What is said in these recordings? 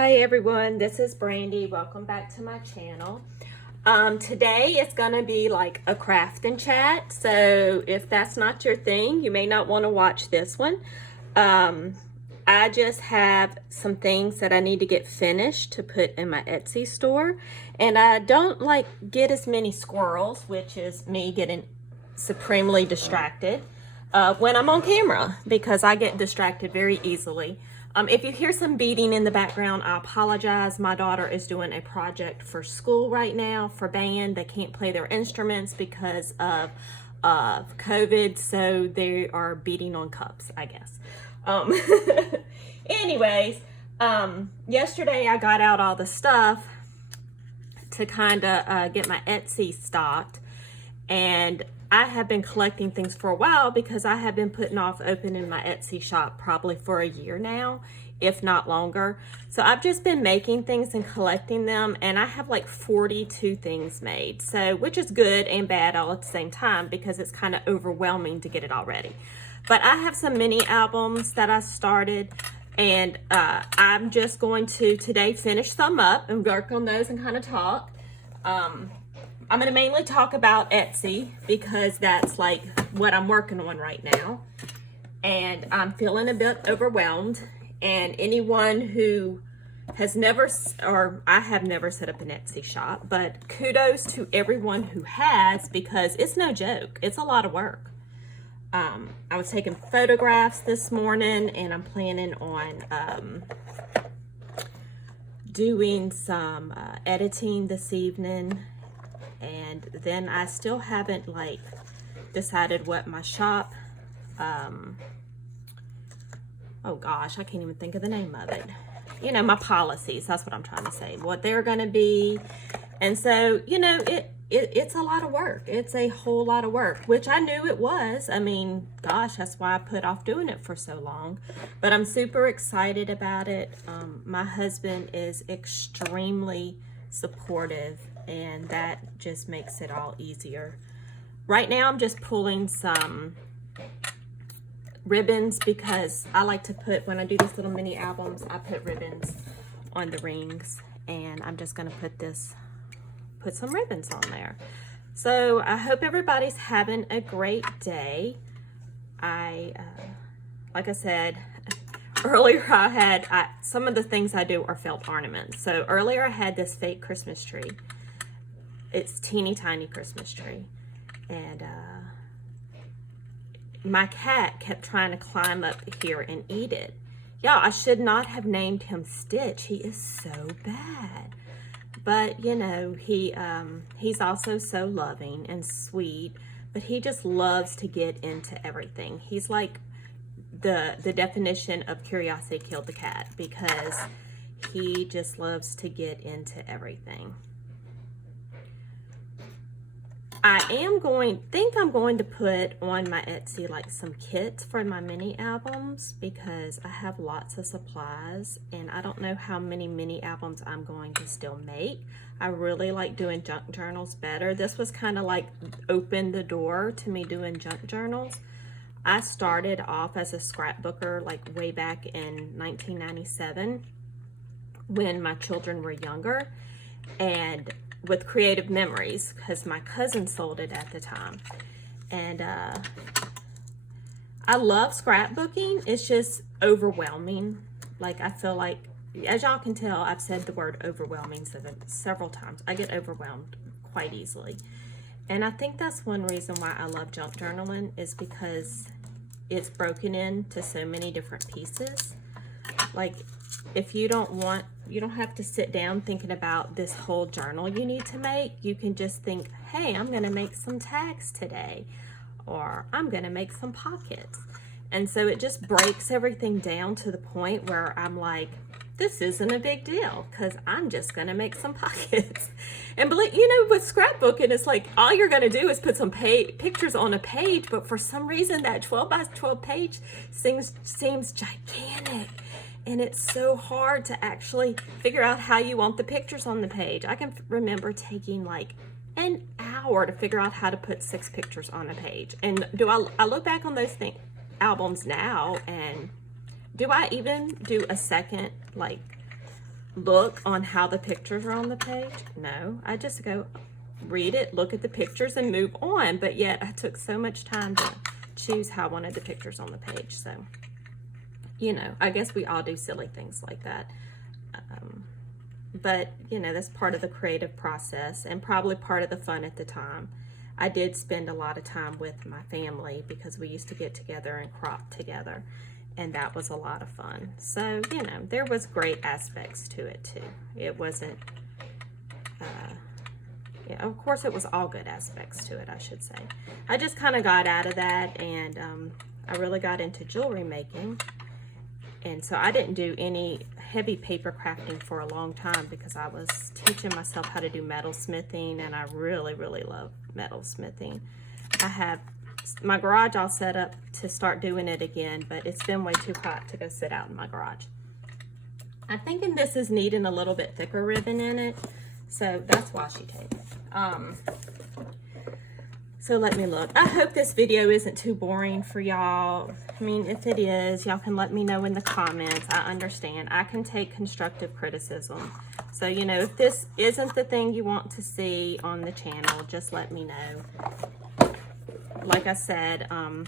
Hi everyone, this is Brandy. Welcome back to my channel. Today it's gonna be like a craft and chat, so if that's not your thing, you may not want to watch this one. I just have some things that I need to get finished to put in my Etsy store, and I don't like get as many squirrels, which is me getting supremely distracted when I'm on camera, because I get distracted very easily. If you hear some beating in the background, I apologize. My daughter is doing a project for school right now for band. They can't play their instruments because of COVID, so they are beating on cups, I guess. Anyways, yesterday I got out all the stuff to kind of get my Etsy stocked, and I have been collecting things for a while because I have been putting off opening my Etsy shop probably for a year now, if not longer. So I've just been making things and collecting them, and I have like 42 things made, so which is good and bad all at the same time because it's kind of overwhelming to get it all ready. But I have some mini albums that I started, and I'm just going to today finish some up and work on those and kind of talk. I'm going to mainly talk about Etsy because that's like what I'm working on right now. And I'm feeling a bit overwhelmed. And anyone who has never, or I have never set up an Etsy shop, but kudos to everyone who has, because it's no joke. It's a lot of work. I was taking photographs this morning, and I'm planning on doing some editing this evening. And then I still haven't like decided what my shop, oh gosh, I can't even think of the name of it. You know, my policies, that's what I'm trying to say, what they're going to be. And so, you know, it's a lot of work. It's a whole lot of work, which I knew it was. I mean, gosh, that's why I put off doing it for so long. But I'm super excited about it. My husband is extremely supportive, and that just makes it all easier. Right now I'm just pulling some ribbons because I like to put, when I do these little mini albums, I put ribbons on the rings, and I'm just going to put some ribbons on there. So I hope everybody's having a great day. Like I said earlier, some of the things I do are felt ornaments. So earlier I had this fake Christmas tree. It's teeny tiny Christmas tree, and my cat kept trying to climb up here and eat it. Yeah, I should not have named him Stitch. He is so bad, but you know, he's also so loving and sweet, but he just loves to get into everything. He's like the definition of curiosity killed the cat, because he just loves to get into everything. I'm going to put on my Etsy like some kits for my mini albums, because I have lots of supplies and I don't know how many mini albums I'm going to still make. I really like doing junk journals better. This was kind of like opened the door to me doing junk journals. I started off as a scrapbooker like way back in 1997 when my children were younger, and with Creative Memories, because my cousin sold it at the time. And I love scrapbooking. It's just overwhelming. Like, I feel like, as y'all can tell, I've said the word overwhelming several times. I get overwhelmed quite easily. And I think that's one reason why I love junk journaling, is because it's broken into so many different pieces. Like, if you don't have to sit down thinking about this whole journal you need to make. You can just think, hey, I'm going to make some tags today, or I'm going to make some pockets. And so it just breaks everything down to the point where I'm like, this isn't a big deal, because I'm just going to make some pockets. And believe, you know, with scrapbooking, it's like all you're going to do is put some pictures on a page, but for some reason that 12 by 12 page seems gigantic. And it's so hard to actually figure out how you want the pictures on the page. I can remember taking like an hour to figure out how to put 6 pictures on a page. And I look back on those albums now, and do I even do a second like look on how the pictures are on the page. No, I just go read it, look at the pictures, and move on. But yet I took so much time to choose how I wanted the pictures on the page. So, you know, I guess we all do silly things like that. But, you know, that's part of the creative process and probably part of the fun at the time. I did spend a lot of time with my family because we used to get together and crop together, and that was a lot of fun. So, you know, there was great aspects to it too. It wasn't, yeah, of course it was all good aspects to it, I should say. I just kind of got out of that, and I really got into jewelry making. And so I didn't do any heavy paper crafting for a long time because I was teaching myself how to do metal smithing, and I really, really love metal smithing. I have my garage all set up to start doing it again, but it's been way too hot to go sit out in my garage. I'm thinking this is needing a little bit thicker ribbon in it, so that's washi tape. So let me look. I hope this video isn't too boring for y'all. I mean, if it is, y'all can let me know in the comments. I understand. I can take constructive criticism. So, you know, if this isn't the thing you want to see on the channel, just let me know. Like I said, I'm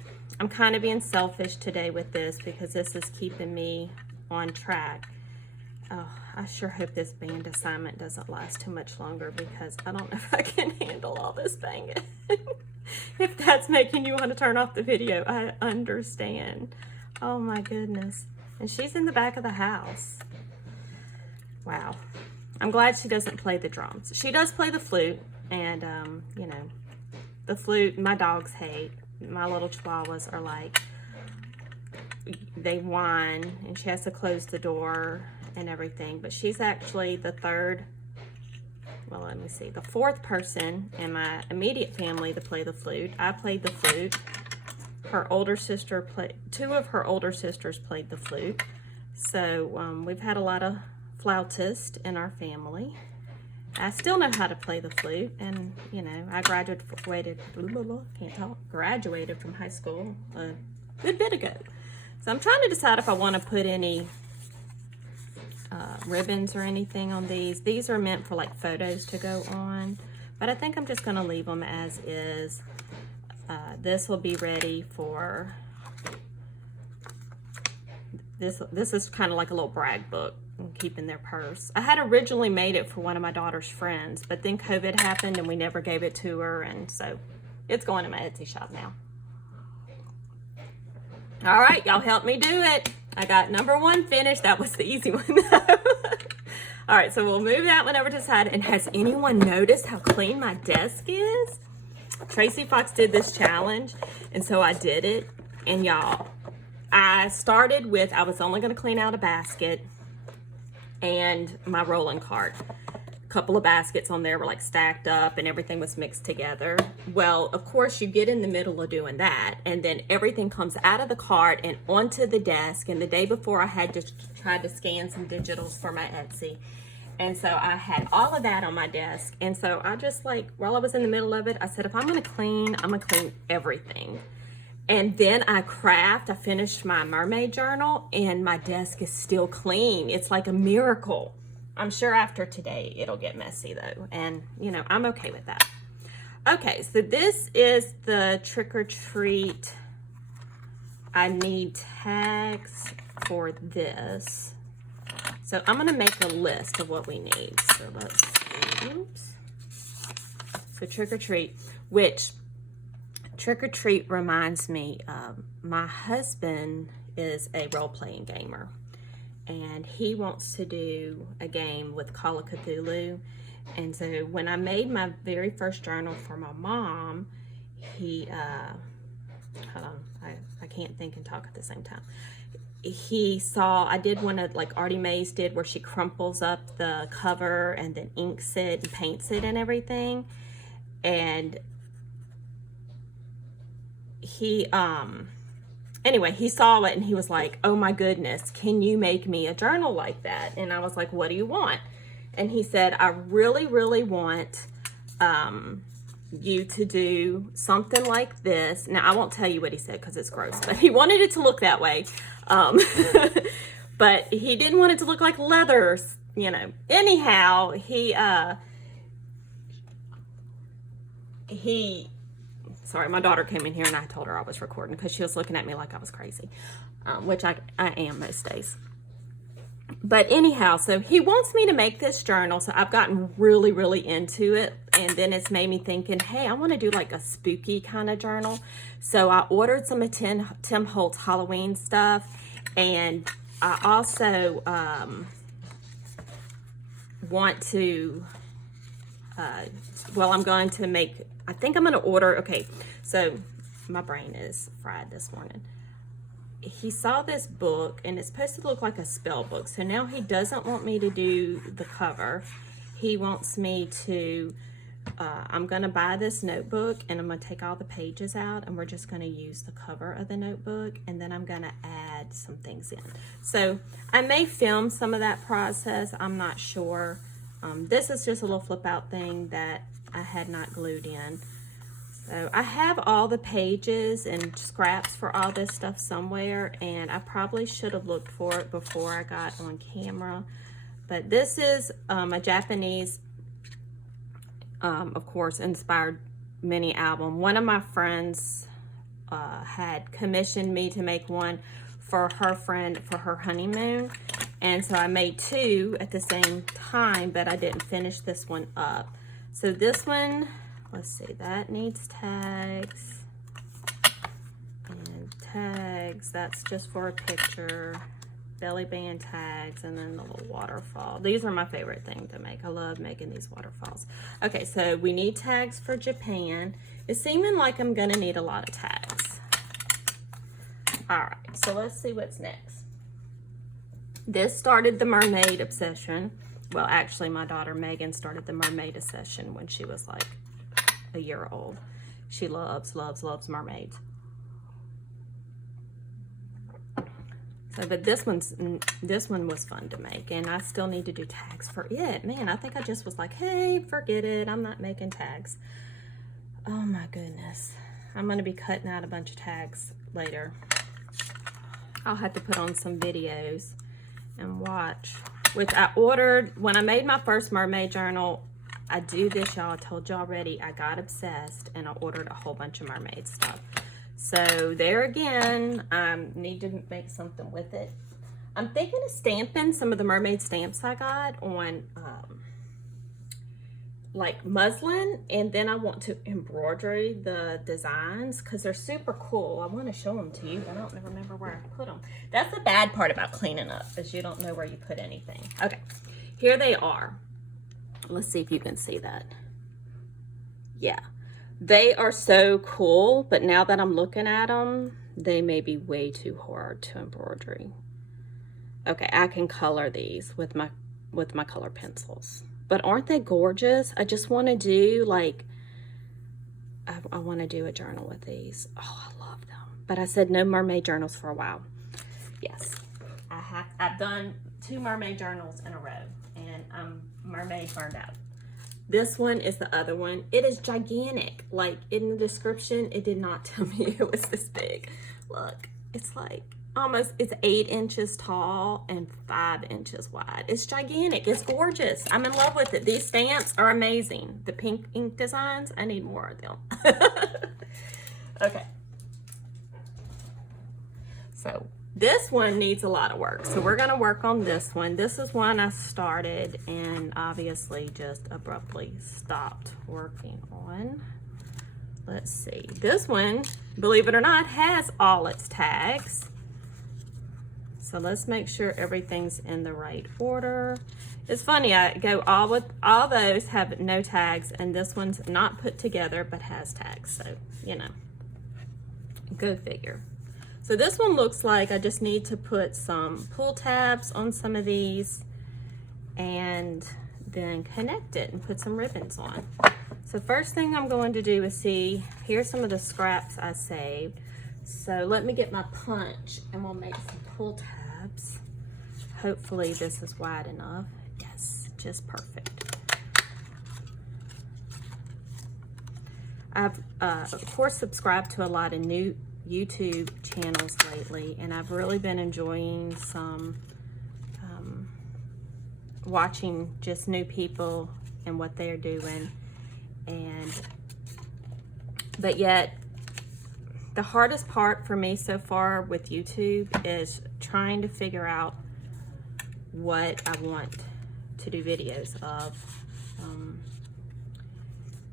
kind of being selfish today with this because this is keeping me on track. Oh, I sure hope this band assignment doesn't last too much longer because I don't know if I can handle all this banging. If that's making you want to turn off the video, I understand. Oh my goodness. And she's in the back of the house. Wow. I'm glad she doesn't play the drums. She does play the flute, and you know, the flute my dogs hate. My little chihuahuas are like, they whine, and she has to close the door and everything. But she's actually the third, well, let me see, the fourth person in my immediate family to play the flute. I played the flute. Her older sister played, two of her older sisters played the flute. So we've had a lot of flautists in our family. I still know how to play the flute, and you know, I graduated from high school a good bit ago. So I'm trying to decide if I want to put any ribbons or anything on these. These are meant for like photos to go on, but I think I'm just going to leave them as is. This will be ready for this is kind of like a little brag book and keep in their purse. I had originally made it for one of my daughter's friends, but then COVID happened and we never gave it to her, and so it's going to my Etsy shop now. All right, y'all help me do it. I got number one finished. That was the easy one. All right, so we'll move that one over to the side. And has anyone noticed how clean my desk is? Tracy Fox did this challenge, and so I did it. And y'all, I started with, I was only going to clean out a basket and my rolling cart. A couple of baskets on there were like stacked up and everything was mixed together. Well, of course, you get in the middle of doing that, and then everything comes out of the cart and onto the desk. And the day before, I had just tried to scan some digitals for my Etsy. And so I had all of that on my desk. And so I just, like, while I was in the middle of it, I said, if I'm going to clean, I'm going to clean everything. And then I finished my mermaid journal, and my desk is still clean. It's like a miracle. I'm sure after today it'll get messy though, and you know, I'm okay with that. Okay, so this is the trick or treat. I need tags for this. So I'm gonna make a list of what we need. So let's see. Oops. So trick or treat, which trick or treat reminds me, my husband is a role-playing gamer, and he wants to do a game with Call of Cthulhu. And so when I made my very first journal for my mom, he, hold on, I can't think and talk at the same time. He saw, I did one of, like Artie Mays did, where she crumples up the cover and then inks it and paints it and everything. And he, anyway, he saw it and he was like, oh my goodness, can you make me a journal like that? And I was like, what do you want? And he said, I really, really want you to do something like this. Now, I won't tell you what he said because it's gross, but he wanted it to look that way. But he didn't want it to look like leather you know, anyhow, sorry, my daughter came in here and I told her I was recording because she was looking at me like I was crazy, which I am most days. But anyhow, so he wants me to make this journal. So I've gotten really, really into it. And then it's made me thinking, hey, I want to do like a spooky kind of journal. So I ordered some of Tim Holtz Halloween stuff. And I also want to, well, I'm going to make, I think I'm going to order, okay, so my brain is fried this morning. He saw this book and it's supposed to look like a spell book. So now he doesn't want me to do the cover. He wants me to, I'm going to buy this notebook and I'm going to take all the pages out and we're just going to use the cover of the notebook, and then I'm going to add some things in. So I may film some of that process. I'm not sure. This is just a little flip out thing that I had not glued in. So I have all the pages and scraps for all this stuff somewhere, and I probably should have looked for it before I got on camera. But this is a Japanese, of course, inspired mini album. One of my friends had commissioned me to make one for her friend for her honeymoon. And so I made two at the same time, but I didn't finish this one up. So this one, let's see, that needs tags. And tags, that's just for a picture. Belly band tags, and then the little waterfall. These are my favorite thing to make. I love making these waterfalls. Okay, so we need tags for Japan. It's seeming like I'm gonna need a lot of tags. All right, so let's see what's next. This started the mermaid obsession. Well, actually, my daughter Megan started the mermaid obsession when she was like a year old. She loves, loves, loves mermaids. So, but this one was fun to make, and I still need to do tags for it. Man, I think I just was like, hey, forget it. I'm not making tags. Oh my goodness. I'm going to be cutting out a bunch of tags later. I'll have to put on some videos and watch. Which I ordered, when I made my first mermaid journal, I do this, y'all. I told you already, I got obsessed and I ordered a whole bunch of mermaid stuff. So there again, I need to make something with it. I'm thinking of stamping some of the mermaid stamps I got on like muslin, and then I want to embroider the designs because they're super cool. I want to show them to you. I don't remember where I put them. That's the bad part about cleaning up, is you don't know where you put anything. Okay, here they are. Let's see if you can see that. Yeah. They are so cool, but now that I'm looking at them, they may be way too hard to embroider. Okay, I can color these with my color pencils. But aren't they gorgeous? I just want to do like, I want to do a journal with these. Oh, I love them. But I said no mermaid journals for a while. Yes, I've done 2 mermaid journals in a row, and I'm mermaid burned out. This one is the other one. It is gigantic. Like in the description, it did not tell me it was this big. Look, it's like almost, it's 8 inches tall and 5 inches wide. It's gigantic. It's gorgeous. I'm in love with it. These stamps are amazing. The pink ink designs, I need more of them. Okay. So this one needs a lot of work. So we're gonna work on this one. This is one I started and obviously just abruptly stopped working on. Let's see. This one, believe it or not, has all its tags. So let's make sure everything's in the right order. It's funny, I go all those have no tags, and this one's not put together but has tags. So, you know, go figure. So this one looks like I just need to put some pull tabs on some of these and then connect it and put some ribbons on. So first thing I'm going to do is see, here's some of the scraps I saved. So let me get my punch and we'll make some pull tabs. Hopefully this is wide enough. Yes, just perfect. I've, of course, subscribed to a lot of new YouTube channels lately, and I've really been enjoying some watching just new people and what they're doing. But yet, the hardest part for me so far with YouTube is trying to figure out what I want to do videos of.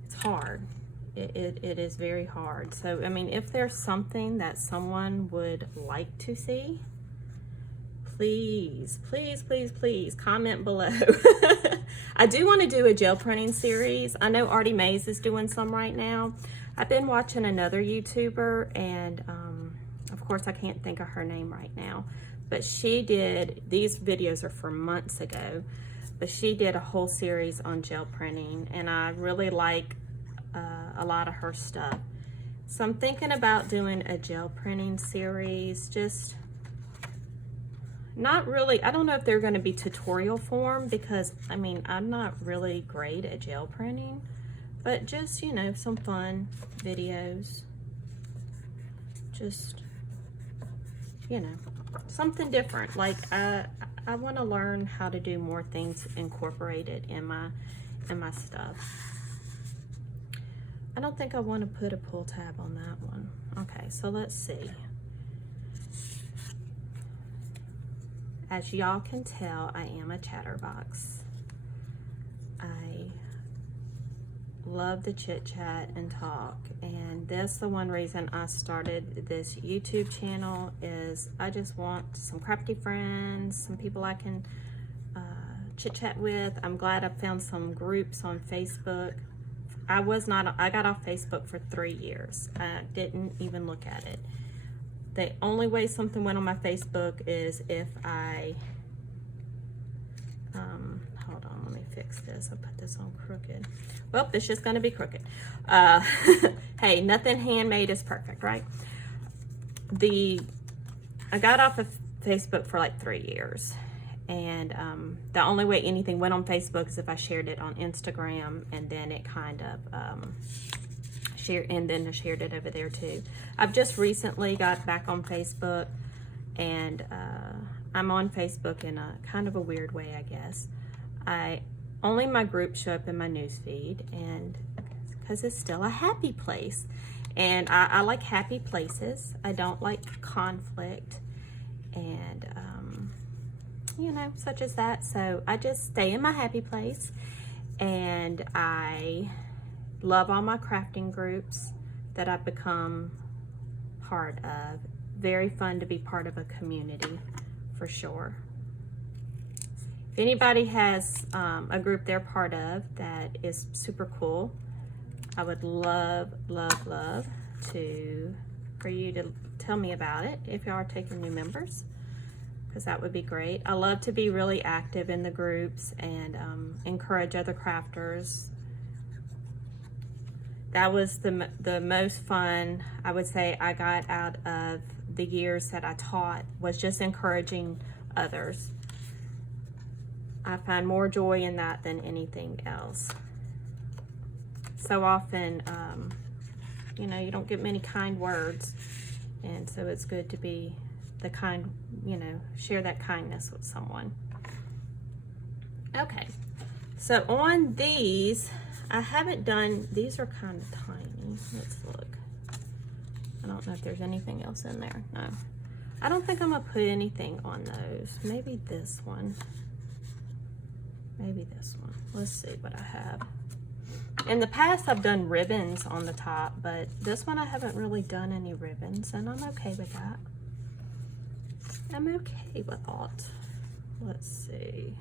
It's hard. It is very hard. So, I mean, if there's something that someone would like to see, please, please, please, please comment below. I do want to do a gel printing series. I know Artie Mays is doing some right now. I've been watching another YouTuber, and of course I can't think of her name right now, but she did, these videos are from months ago, but she did a whole series on gel printing, and I really like a lot of her stuff. So I'm thinking about doing a gel printing series, just not really, I don't know if they're going to be tutorial form, because I mean, I'm not really great at gel printing, but just, you know, some fun videos, just, you know, something different. Like I want to learn how to do more things incorporated in my stuff. I don't think I want to put a pull tab on that one. Okay, so let's see. As y'all can tell, I am a chatterbox. I love to chit chat and talk, and that's the one reason I started this YouTube channel, is I just want some crafty friends, some people I can chit chat with. I'm glad I found some groups on Facebook. I got off Facebook for 3 years. I didn't even look at it. The only way something went on my Facebook is if I, hold on, let me fix this. I'll put this on crooked. Well, it's just gonna be crooked. Hey, nothing handmade is perfect, right? I got off of Facebook for like 3 years. And the only way anything went on Facebook is if I shared it on Instagram, and then it kind of and then I shared it over there too. I've just recently got back on Facebook, and I'm on Facebook in a kind of a weird way, I guess. Only my groups show up in my newsfeed, and because it's still a happy place, and I like happy places. I don't like conflict, and you know, such as that. So I just stay in my happy place, and I love all my crafting groups that I've become part of. Very fun to be part of a community, for sure. If anybody has a group they're part of that is super cool, I would love, love, love for you to tell me about it if y'all are taking new members, because that would be great. I love to be really active in the groups and encourage other crafters. That was the most fun, I would say, I got out of the years that I taught, was just encouraging others. I find more joy in that than anything else. So often, you know, you don't get many kind words, and so it's good to be the kind, you know, share that kindness with someone. Okay, so on these, I haven't done, these are kind of tiny. Let's look. I don't know if there's anything else in there. No. I don't think I'm gonna put anything on those. Maybe this one. Maybe this one. Let's see what I have. In the past, I've done ribbons on the top, but this one I haven't really done any ribbons, and I'm okay with that. I'm okay with that. Let's see.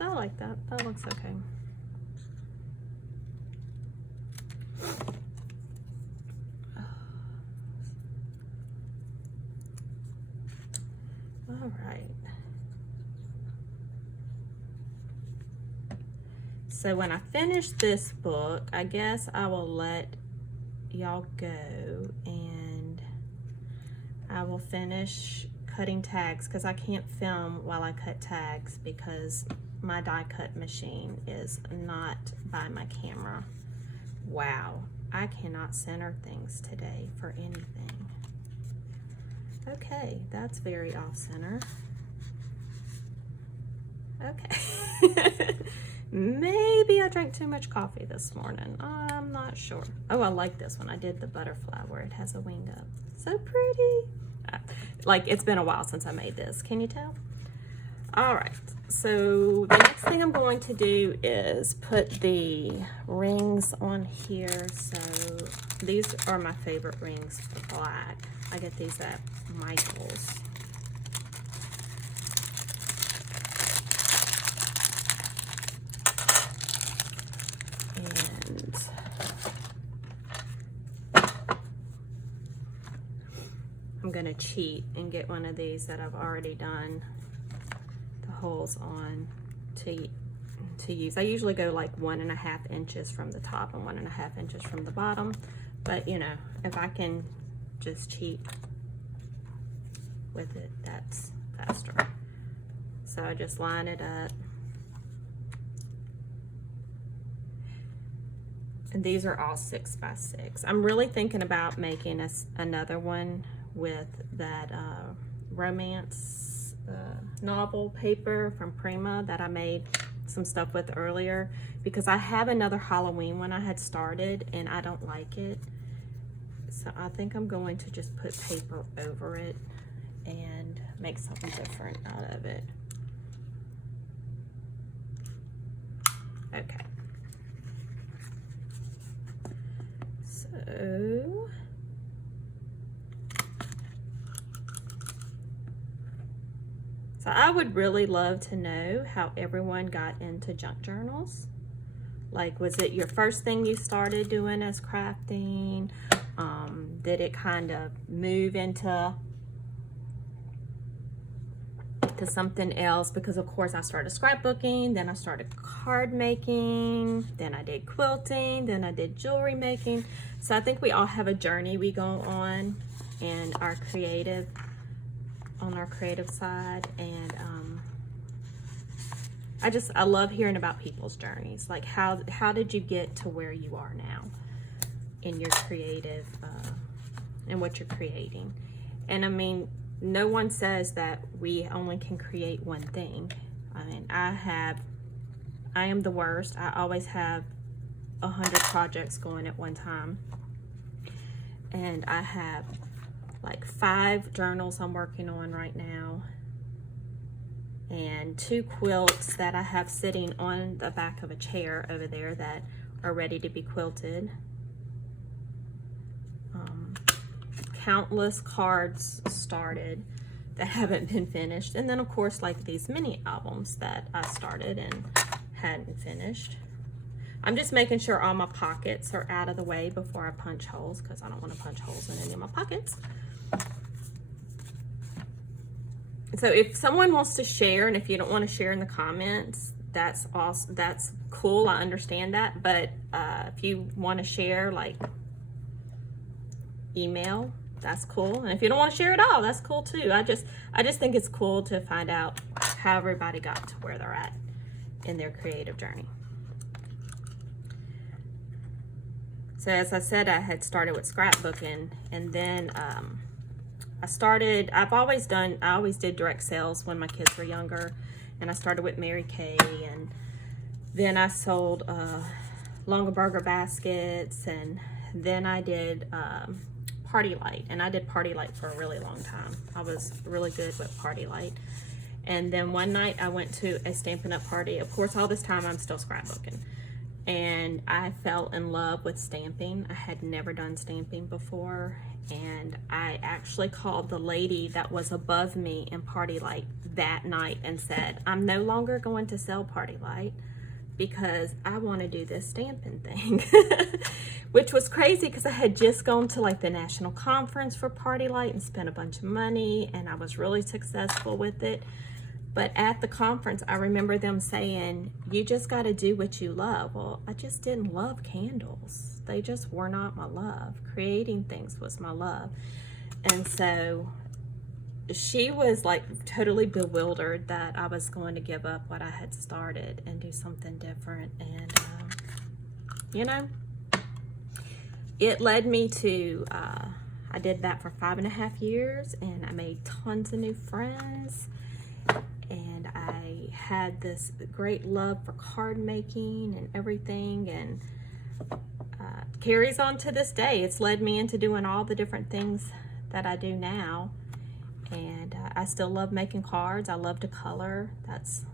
I like that. That looks okay. All right. So when I finish this book, I guess I will let y'all go, and I will finish cutting tags, because I can't film while I cut tags because my die cut machine is not by my camera. Wow, I cannot center things today for anything. Okay, that's very off center. Okay. Maybe I drank too much coffee this morning. I'm not sure. Oh, I like this one. I did the butterfly where it has a wing up. So pretty. Like, it's been a while since I made this. Can you tell? All right. So the next thing I'm going to do is put the rings on here. So these are my favorite rings for black. I get these at Michael's. And I'm gonna cheat and get one of these that I've already done the holes on to use. I usually go like 1.5 inches from the top and 1.5 inches from the bottom, but you know, if I can just cheat with it, that's faster. So I just line it up. And these are all 6 by 6. I'm really thinking about making another one with that romance novel paper from Prima that I made some stuff with earlier, because I have another Halloween one I had started and I don't like it. So I think I'm going to just put paper over it and make something different out of it. Okay. So I would really love to know how everyone got into junk journals. Like, was it your first thing you started doing as crafting? Did it kind of move into something else? Because of course I started scrapbooking, then I started card making, then I did quilting, then I did jewelry making. So I think we all have a journey we go on in our creative, on our creative side. And I love hearing about people's journeys. Like, how did you get to where you are now in your creative and what you're creating? And I mean, no one says that we only can create one thing. I mean, I am the worst. I always have 100 projects going at one time. And I have like 5 journals I'm working on right now, and 2 quilts that I have sitting on the back of a chair over there that are ready to be quilted. Countless cards started that haven't been finished, and then of course like these mini albums that I started and hadn't finished. I'm just making sure all my pockets are out of the way before I punch holes, because I don't want to punch holes in any of my pockets. So if someone wants to share, and if you don't want to share in the comments, that's awesome. That's cool. I understand that. But if you want to share, like, email, that's cool. And if you don't want to share at all, that's cool too. I just think it's cool to find out how everybody got to where they're at in their creative journey. So as I said, I had started with scrapbooking, and then I always did direct sales when my kids were younger, and I started with Mary Kay, and then I sold Longaberger baskets, and then I did Party Light, and I did Party Light for a really long time. I was really good with Party Light. And then one night I went to a Stampin' Up! Party. Of course, all this time I'm still scrapbooking. And I fell in love with stamping. I had never done stamping before. And I actually called the lady that was above me in Party Light that night and said, I'm no longer going to sell Party Light because I want to do this stamping thing. Which was crazy because I had just gone to like the national conference for Party Light and spent a bunch of money, and I was really successful with it. But at the conference, I remember them saying, you just got to do what you love. Well, I just didn't love candles. They just were not my love. Creating things was my love. And so she was like totally bewildered that I was going to give up what I had started and do something different. And, you know, it led me to, I did that for 5.5 years, and I made tons of new friends. And I had this great love for card making and everything, and carries on to this day. It's led me into doing all the different things that I do now, and I still love making cards. I love to color. That's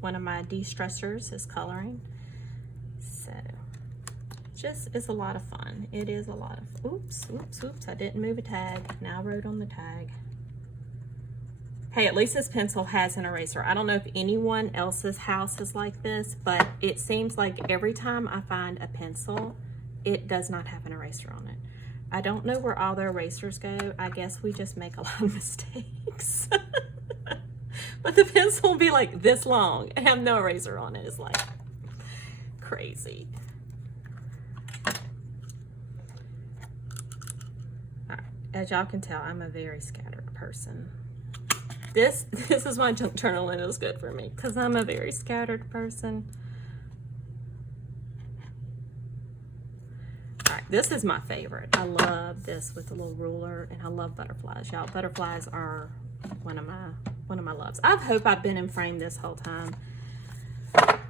one of my de-stressors, is coloring. So just, it's a lot of fun. It is a lot of, oops, I didn't move a tag. Now I wrote on the tag. Hey, at least this pencil has an eraser. I don't know if anyone else's house is like this, but it seems like every time I find a pencil, it does not have an eraser on it. I don't know where all the erasers go. I guess we just make a lot of mistakes. But the pencil will be like this long and have no eraser on it. It's like crazy. All right. As y'all can tell, I'm a very scattered person. This is why junk journaling is good for me, because I'm a very scattered person. All right, this is my favorite. I love this with a little ruler, and I love butterflies, y'all. Butterflies are one of my loves. I hope I've been in frame this whole time.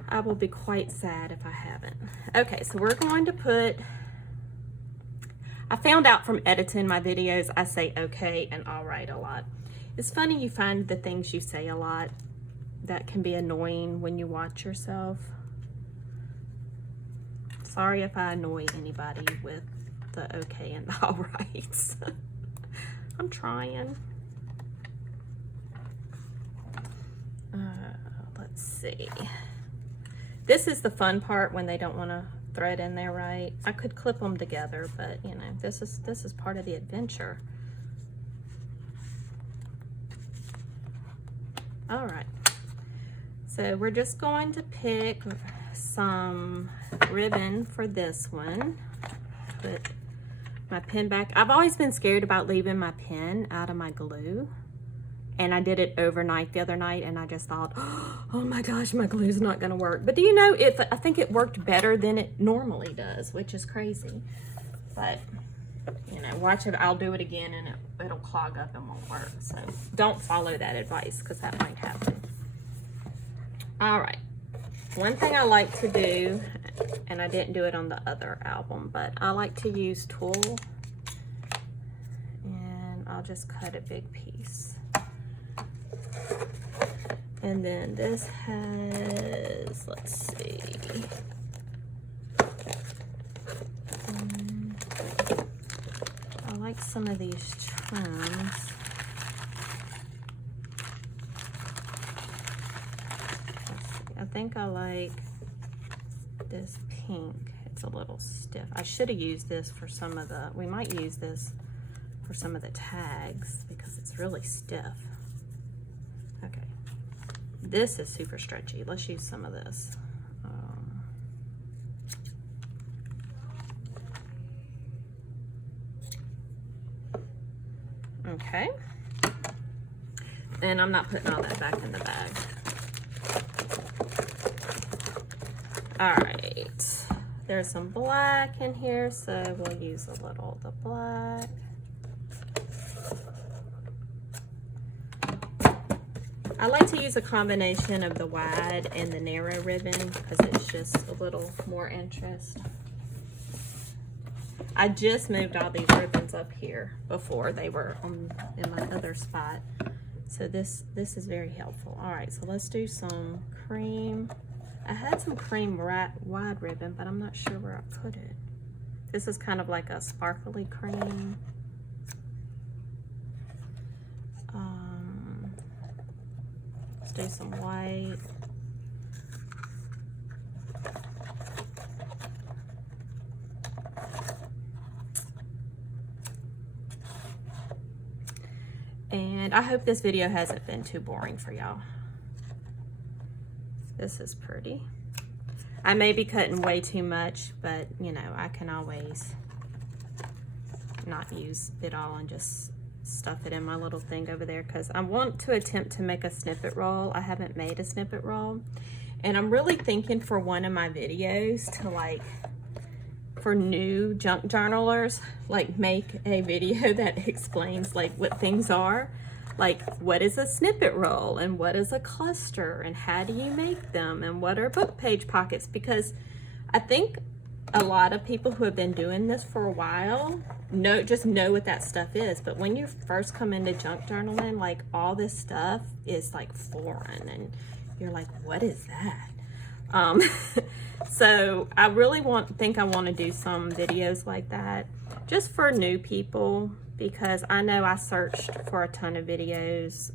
I will be quite sad if I haven't. Okay, so we're going to put, I found out from editing my videos, I say okay and all right a lot. It's funny, you find the things you say a lot that can be annoying when you watch yourself. Sorry if I annoy anybody with the okay and the all rights. I'm trying. Let's see. This is the fun part when they don't want to thread in there right. I could clip them together, but you know, this is part of the adventure. All right, so we're just going to pick some ribbon for this one. Put my pen back. I've always been scared about leaving my pen out of my glue, and I did it overnight the other night, and I just thought, oh my gosh, my glue's not gonna work. But do you know, I think it worked better than it normally does, which is crazy. But you know, watch it, I'll do it again and it'll clog up and won't work. So don't follow that advice, because that might happen. All right, one thing I like to do, and I didn't do it on the other album, but I like to use tulle, and I'll just cut a big piece. And then this has, let's see, I like some of these trims. I think I like this pink. It's a little stiff. I should have used this for some of the, we might use this for some of the tags because it's really stiff. Okay. This is super stretchy. Let's use some of this. Okay. And I'm not putting all that back in the bag. All right. There's some black in here, so we'll use a little of the black. I like to use a combination of the wide and the narrow ribbon because it's just a little more interest. I just moved all these ribbons up here before they were in my other spot. So this is very helpful. All right, so let's do some cream. I had some cream wide ribbon, but I'm not sure where I put it. This is kind of like a sparkly cream. Let's do some white. And I hope this video hasn't been too boring for y'all. This is pretty. I may be cutting way too much, but you know, I can always not use it all and just stuff it in my little thing over there because I want to attempt to make a snippet roll. I haven't made a snippet roll, and I'm really thinking for one of my videos to, like, for new junk journalers, like make a video that explains like what things are. like what is a snippet roll and what is a cluster and how do you make them and what are book page pockets, because I think a lot of people who have been doing this for a while just know what that stuff is, but when you first come into junk journaling, like all this stuff is like foreign and you're like, what is that? So I really think I want to do some videos like that just for new people, because I know I searched for a ton of videos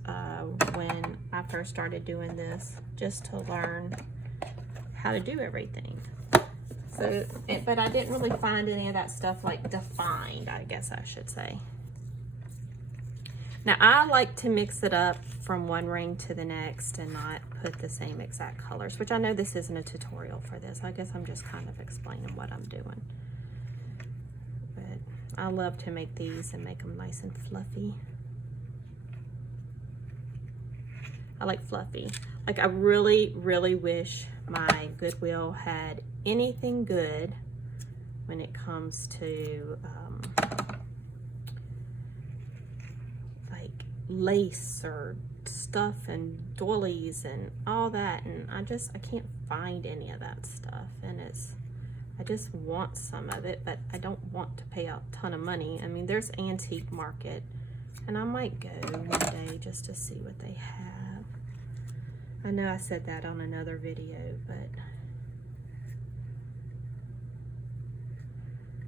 when I first started doing this just to learn how to do everything. So, but I didn't really find any of that stuff like defined, I guess I should say. Now I like to mix it up from one ring to the next and not put the same exact colors, which I know this isn't a tutorial for this. I guess I'm just kind of explaining what I'm doing. But I love to make these and make them nice and fluffy. I like fluffy. Like I really, really wish my Goodwill had anything good when it comes to like lace or stuff and doilies and all that, and I can't find any of that stuff, and I just want some of it, but I don't want to pay a ton of money. I mean, there's Antique Market, and I might go one day just to see what they have. I know I said that on another video, but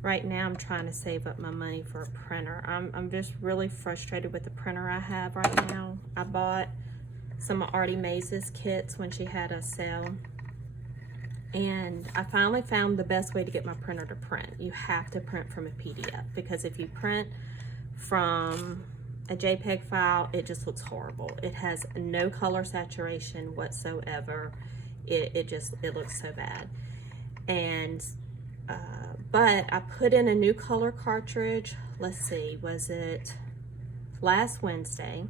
right now I'm trying to save up my money for a printer. I'm just really frustrated with the printer I have right now. I bought some of Artie Maze's kits when she had a sale, and I finally found the best way to get my printer to print. You have to print from a PDF, because if you print from a JPEG file, it just looks horrible. It has no color saturation whatsoever. It looks so bad. And but I put in a new color cartridge. Let's see, was it last Wednesday?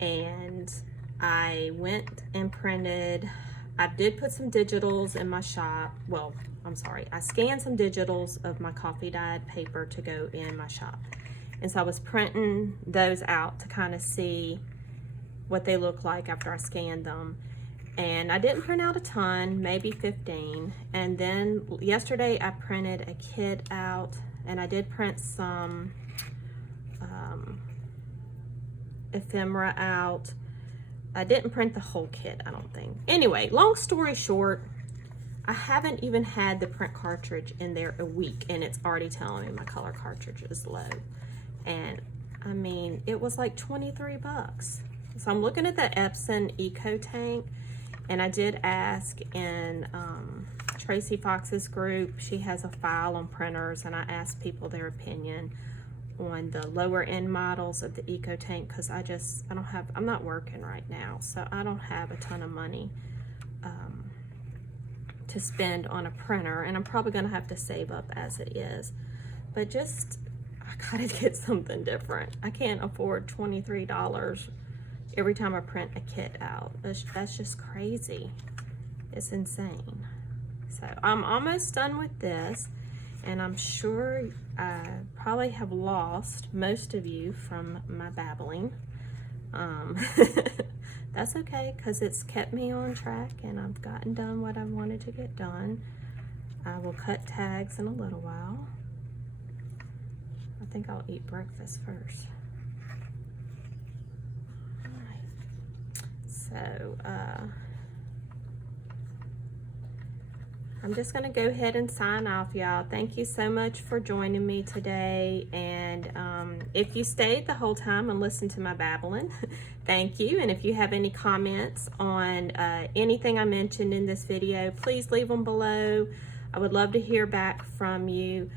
And I went and printed. I did put some digitals in my shop. Well, I'm sorry, I scanned some digitals of my coffee dyed paper to go in my shop. And so I was printing those out to kind of see what they look like after I scanned them. And I didn't print out a ton, maybe 15. And then yesterday I printed a kit out, and I did print some ephemera out. I didn't print the whole kit, I don't think. Anyway, long story short, I haven't even had the print cartridge in there a week, and it's already telling me my color cartridge is low. And I mean, it was like 23 bucks. So I'm looking at the Epson Eco Tank, and I did ask in Tracy Fox's group. She has a file on printers, and I asked people their opinion on the lower end models of the Eco Tank, because I'm not working right now, so I don't have a ton of money to spend on a printer, and I'm probably gonna have to save up as it is. But I gotta get something different. I can't afford $23 every time I print a kit out. That's just crazy. It's insane. So I'm almost done with this, and I'm sure I probably have lost most of you from my babbling. That's okay, because it's kept me on track, and I've gotten done what I wanted to get done. I will cut tags in a little while. I think I'll eat breakfast first. All right. So, I'm just going to go ahead and sign off, y'all. Thank you so much for joining me today. And if you stayed the whole time and listened to my babbling, thank you. And if you have any comments on anything I mentioned in this video, please leave them below. I would love to hear back from you.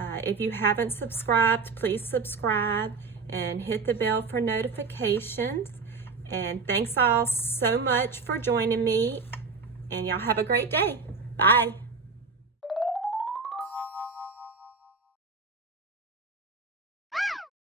If you haven't subscribed, please subscribe and hit the bell for notifications. And thanks all so much for joining me. And y'all have a great day. Bye.